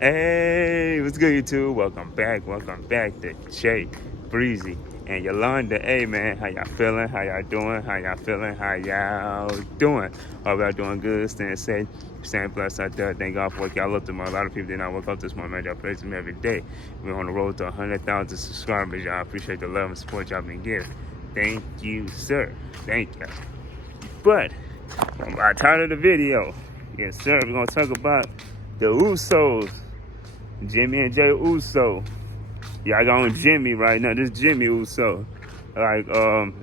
Hey, what's good, YouTube? Welcome back to Jay, Breezy, and Yolanda. Hey, man, how y'all feeling? How y'all doing? How y'all feeling? How y'all doing? Hope y'all doing good, staying safe, staying blessed out there. Thank God for what y'all up to. A lot of people did not wake up this morning, man. Y'all praise Him every day. We're on the road to 100,000 subscribers, y'all. Appreciate the love and support y'all been giving. Thank you, sir. Thank you. But, I titled the video. Yes, sir. We're going to talk about the Usos. Jimmy and Jay Uso. Y'all got on Jimmy right now. This Jimmy Uso. Like,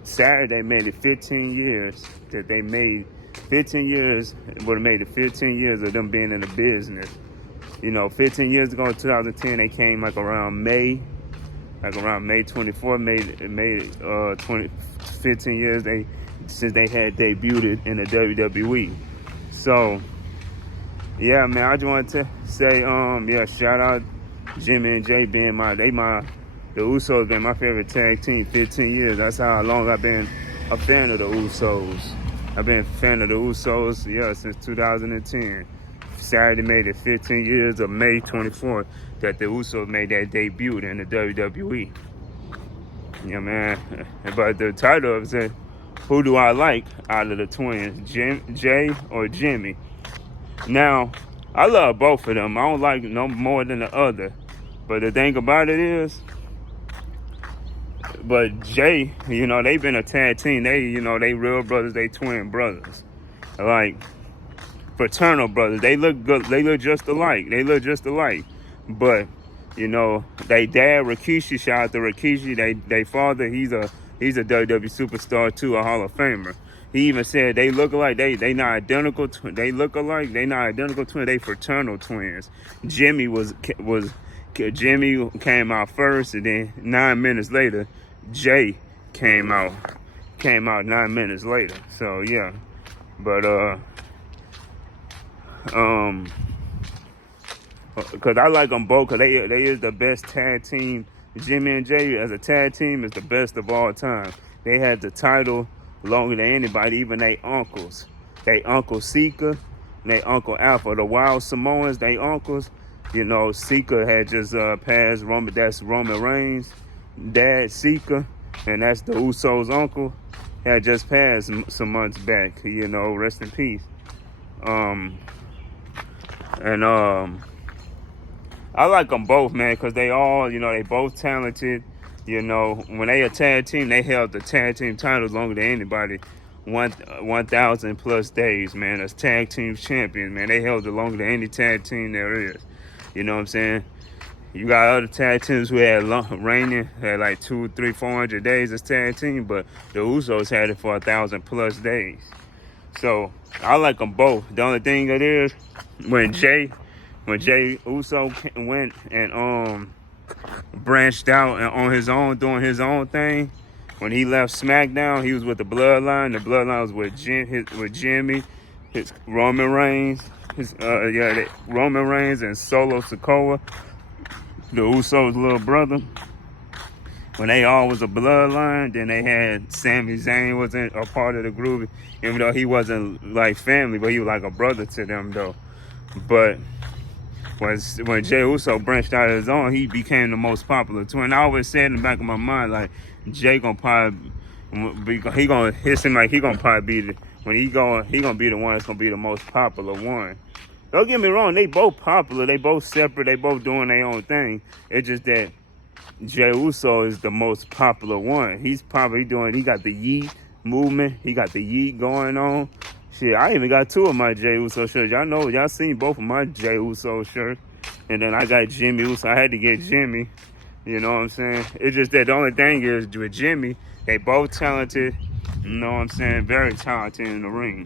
Saturday made it 15 years that they made. 15 years, would have made it 15 years of them being in the business. 15 years ago in 2010, they came like around May 24, made 15 years since they had debuted in the WWE. So, yeah, man, I just wanted to say, shout out Jimmy and Jay being the Usos been my favorite tag team 15 years. That's how long I've been a fan of the Usos. I've been a fan of the Usos, since 2010. Saturday made it 15 years of May 24th that the Usos made that debut in the WWE. Yeah, man. But the title of it said, who do I like out of the twins, Jay or Jimmy? Now, I love both of them. I don't like no more than the other. But the thing about it is, but Jay, they've been a tag team. They real brothers, they twin brothers. Like, fraternal brothers. They look good. They look just alike. But, they dad, Rikishi, shout out to Rikishi. They father, he's a WWE superstar too, a Hall of Famer. He even said they look alike. They not identical. They look alike. They not identical twins. They fraternal twins. Jimmy came out first, and then 9 minutes later, Jay came out 9 minutes later. So yeah, but because I like them both, because they is the best tag team. Jimmy and Jay as a tag team is the best of all time. They had the title longer than anybody, even they uncles. They Uncle Sika and they Uncle Alpha. The Wild Samoans, they uncles. Sika had just passed Roman. That's Roman Reigns' dad, Sika, and that's the Usos' uncle. Had just passed some months back. Rest in peace. I like them both, man, because they all, they both talented. When they a tag team, they held the tag team titles longer than anybody. 1,000 plus days, man, as tag team champions, man. They held it longer than any tag team there is. You know what I'm saying? You got other tag teams who had reigning, had like 200, 300, 400 days as tag team, but the Usos had it for 1,000 plus days. So I like them both. The only thing that is, when Jay Uso went and branched out and on his own, doing his own thing, when he left SmackDown, he was with the Bloodline. The Bloodline was with Jimmy, his Roman Reigns, Roman Reigns and Solo Sikoa, the Usos' little brother. When they all was a Bloodline, then they had Sami Zayn wasn't a part of the group, even though he wasn't like family, but he was like a brother to them though. But when Jay Uso branched out of his own, he became the most popular twin. I always said in the back of my mind, like, Jay gonna probably he gonna probably be he gonna be the one that's gonna be the most popular one. Don't get me wrong, they both popular, they both separate, they both doing their own thing. It's just that Jay Uso is the most popular one. He's probably he got the yeet movement, he got the yeet going on. Shit, I even got 2 of my Jay Uso shirts. Y'all seen both of my Jay Uso shirts. And then I got Jimmy Uso. I had to get Jimmy. You know what I'm saying? It's just that the only thing is with Jimmy, they both talented. You know what I'm saying? Very talented in the ring.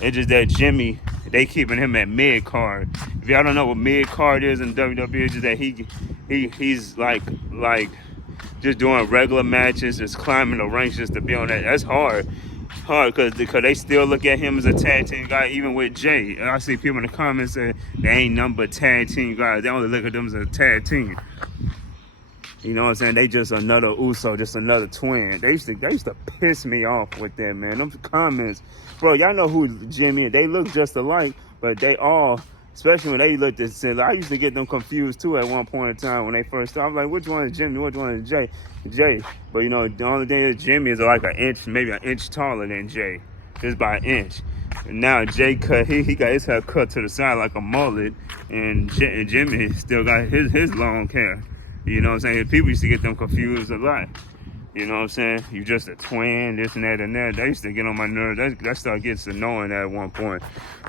It's just that Jimmy, they keeping him at mid-card. If y'all don't know what mid-card is in WWE, it's just that he's like just doing regular matches, just climbing the ranks just to be on that. That's hard because they still look at him as a tag team guy, even with Jay. I see people in the comments say they ain't nothing but tag team guys. They only look at them as a tag team. You know what I'm saying? They just another Uso, just another twin. They used to piss me off with that, man. Them comments, bro. Y'all know who Jimmy is. They look just alike, but they all especially when they looked at it. I used to get them confused too at one point in time when they first started. I was like, which one is Jimmy? Which one is Jay? Jay. But you know, the only thing is Jimmy is like an inch, maybe an inch taller than Jay, just by an inch. And now Jay cut, he got his hair cut to the side like a mullet, and Jimmy still got his long hair. You know what I'm saying? People used to get them confused a lot. You know what I'm saying? You just a twin, this and that and that. They used to get on my nerves. That started getting annoying at one point.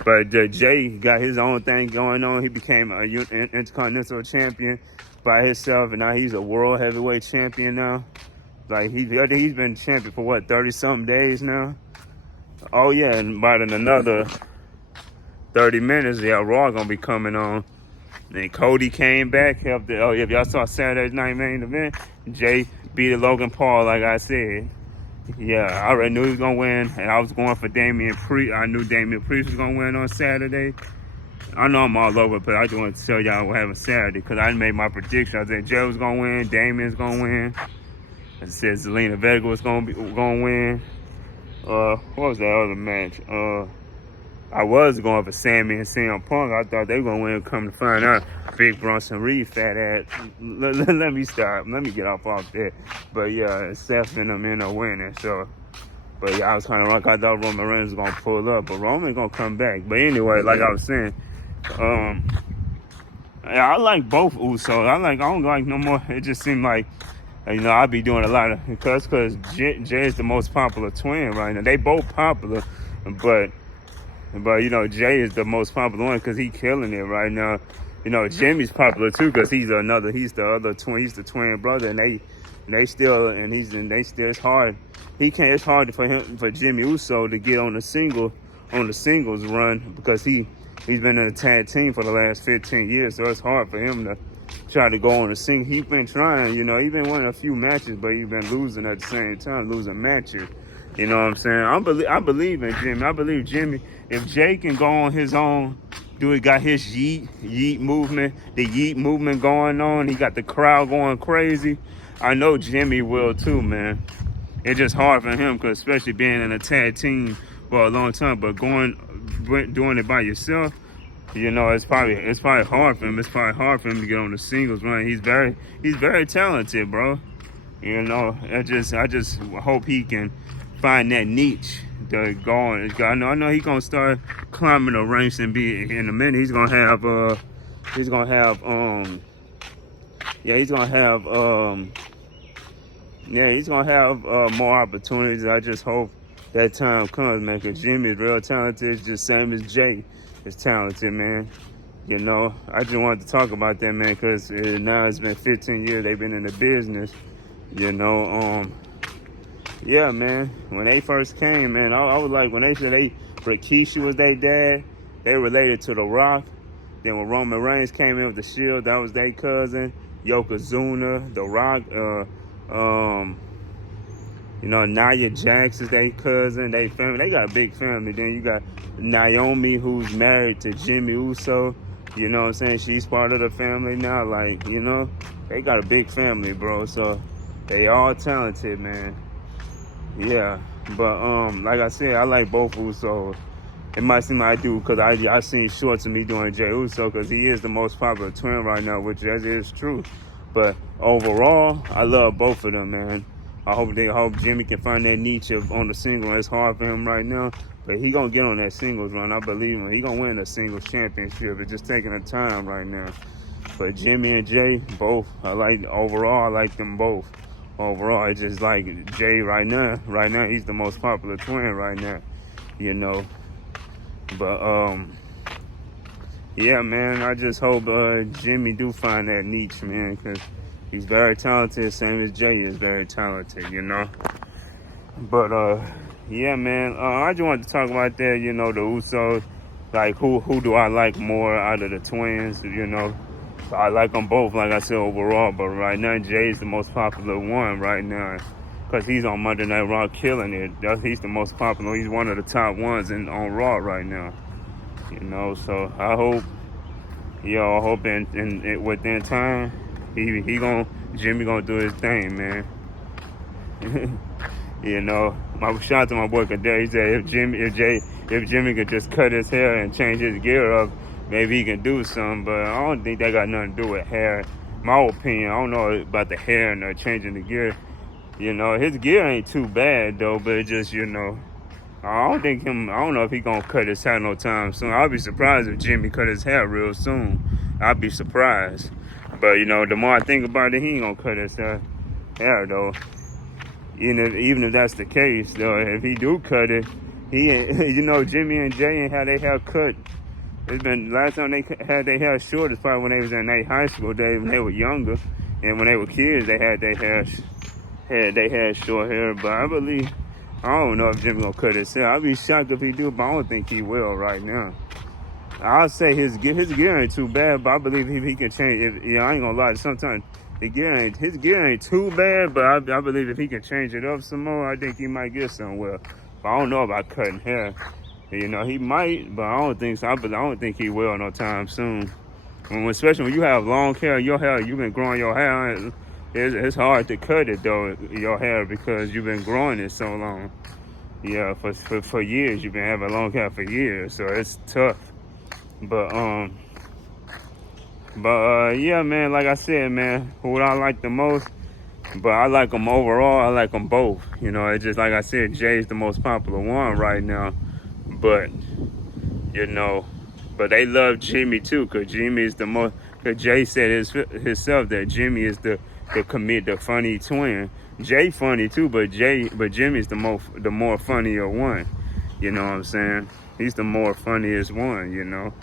But Jay got his own thing going on. He became a Intercontinental champion by himself, and now he's a world heavyweight champion now. Like, he's been champion for what, 30-something days now? Oh, yeah, and about in another 30 minutes, yeah, Raw gonna be coming on. Then Cody came back, helped it. Oh, if y'all saw Saturday's night main event, Jay beat Logan Paul, like I said. Yeah, I already knew he was gonna win, and I was going for Damian Priest. I knew Damian Priest was gonna win on Saturday. I know I'm all over, but I just wanted to tell y'all what happened Saturday, because I made my prediction. I said Jay was gonna win, Damian's gonna win. I said Zelina Vega was gonna win. What was that other match? I was going for Sammy and CM Punk. I thought they were going to win. Come to find out, Big Bronson Reed, fat ass. Let me stop. Let me get off that. But yeah, Seth and them end up winning. So, but yeah, I was kind of like, I thought Roman Reigns was going to pull up, but Roman going to come back. But anyway, like I was saying, yeah, I like both Usos. I don't like no more. It just seemed like, you know, I be doing a lot of, because Jay is the most popular twin right now. They both popular, but you know, Jay is the most popular one because he killing it right now. You know, Jimmy's popular too because he's the other twin. He's the twin brother, and they still it's hard. It's hard for Jimmy Uso to get on the singles run because he's been in a tag team for the last 15 years, so it's hard for him to try to go on the single. He's been trying, you know, he's been winning a few matches, but he's been losing at the same time, losing matches. You know what I'm saying? I believe in Jimmy. I believe Jimmy, if Jay can go on his own, got his yeet movement, the yeet movement going on, he got the crowd going crazy, I know Jimmy will too, man. It's just hard for him, because especially being in a tag team for a long time, but doing it by yourself, you know, it's probably hard for him. It's probably hard for him to get on the singles run. He's very talented, bro. You know, I just hope he can find that niche to go on. I know he's gonna start climbing the ranks and be in a minute. He's gonna have more opportunities. I just hope that time comes, man, because Jimmy is real talented. It's just same as Jay is talented, man. You know, I just wanted to talk about that, man, because now it's been 15 years they've been in the business. You know, yeah, man. When they first came, man, I was like, when they said Rikishi was their dad, they related to The Rock. Then when Roman Reigns came in with the Shield, that was their cousin. Yokozuna, The Rock, you know, Nia Jax is their cousin, they family. They got a big family. Then you got Naomi, who's married to Jimmy Uso. You know what I'm saying? She's part of the family now. Like, you know, they got a big family, bro. So they all talented, man. Yeah, but like I said, I like both Usos. It might seem like I do because I seen shorts of me doing Jey Uso because he is the most popular twin right now, which is true. But overall, I love both of them, man. I hope Jimmy can find that niche on the single. It's hard for him right now, but he gonna get on that singles run. I believe him. He gonna win the singles championship. It's just taking the time right now. But Jimmy and Jay, both, I like them both. Overall, I just like Jay right now. Right now, he's the most popular twin right now, you know. But, yeah, man, I just hope Jimmy do find that niche, man, because he's very talented, same as Jay is very talented, you know. But, yeah, man, I just wanted to talk about that, you know, the Usos. Like, who do I like more out of the twins, you know? I like them both, like I said, overall. But right now, Jay's the most popular one right now. Because he's on Monday Night Raw killing it. He's the most popular. He's one of the top ones on Raw right now. You know, so I hope, within time, Jimmy gonna do his thing, man. You know, shout out to my boy Kadell. He said if Jimmy could just cut his hair and change his gear up, maybe he can do something, but I don't think that got nothing to do with hair. My opinion, I don't know about the hair and changing the gear. You know, his gear ain't too bad though, but it just, you know, I don't know if he gonna cut his hair no time soon. I'll be surprised if Jimmy cut his hair real soon. I'll be surprised. But, you know, the more I think about it, he ain't gonna cut his hair though. Even if that's the case, though, if he do cut it, you know, Jimmy and Jay ain't had their hair cut. It's been, last time they had their hair short is probably when they was in their high school days, when they were younger. And when they were kids, they had their hair, short hair. But I don't know if Jimmy gonna cut his hair. I'd be shocked if he do, but I don't think he will right now. I'll say his gear ain't too bad, but I believe he can change. I ain't gonna lie. Sometimes his gear ain't too bad, but I believe if he can change it up some more, I think he might get somewhere. But I don't know about cutting hair. You know, he might, but I don't think so. I don't think he will no time soon. Especially when you have long hair, you've been growing your hair. It's hard to cut it though, your hair, because you've been growing it so long. Yeah, for years you've been having long hair for years, so it's tough. But yeah, man, like I said, man, who I like the most, but I like them overall. I like them both. You know, it's just like I said, Jay's the most popular one right now. But, you know, but they love Jimmy too, because Jimmy is the most, because Jay said himself that Jimmy is the funny twin. Jay funny too, but Jimmy's the more funnier one. You know what I'm saying? He's the more funniest one, you know.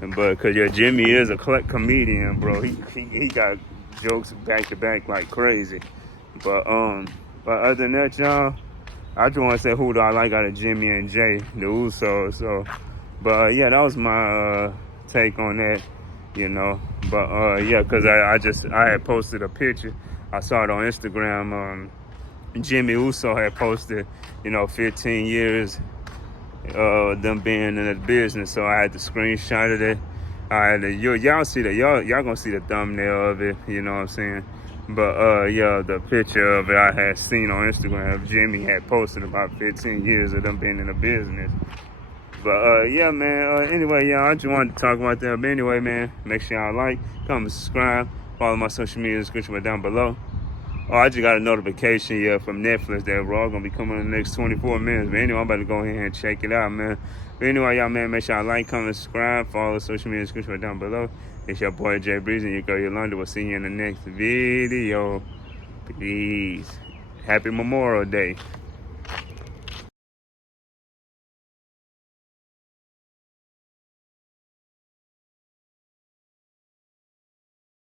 But cause Jimmy is a comedian, bro. He got jokes back to back like crazy. But other than that, y'all, I just want to say who do I like out of Jimmy and Jay, the Usos. So, but yeah, that was my take on that, you know. But yeah, cause I had posted a picture. I saw it on Instagram. Jimmy Uso had posted, you know, 15 years. Them being in the business, so I had to screenshot of it. I had to, y'all see that, y'all gonna see the thumbnail of it, you know what I'm saying? But yeah, the picture of it I had seen on Instagram. Jimmy had posted about 15 years of them being in the business. But yeah, man. Anyway, y'all, I just wanted to talk about that. But anyway, man, make sure y'all like, comment, subscribe, follow my social media description down below. Oh, I just got a notification from Netflix that we're all going to be coming in the next 24 minutes. But anyway, I'm about to go ahead and check it out, man. But anyway, y'all, man, make sure y'all like, comment, subscribe, follow social media description down below. It's your boy, Jay Breeze, and your girl, Yolanda. We'll see you in the next video. Peace. Happy Memorial Day.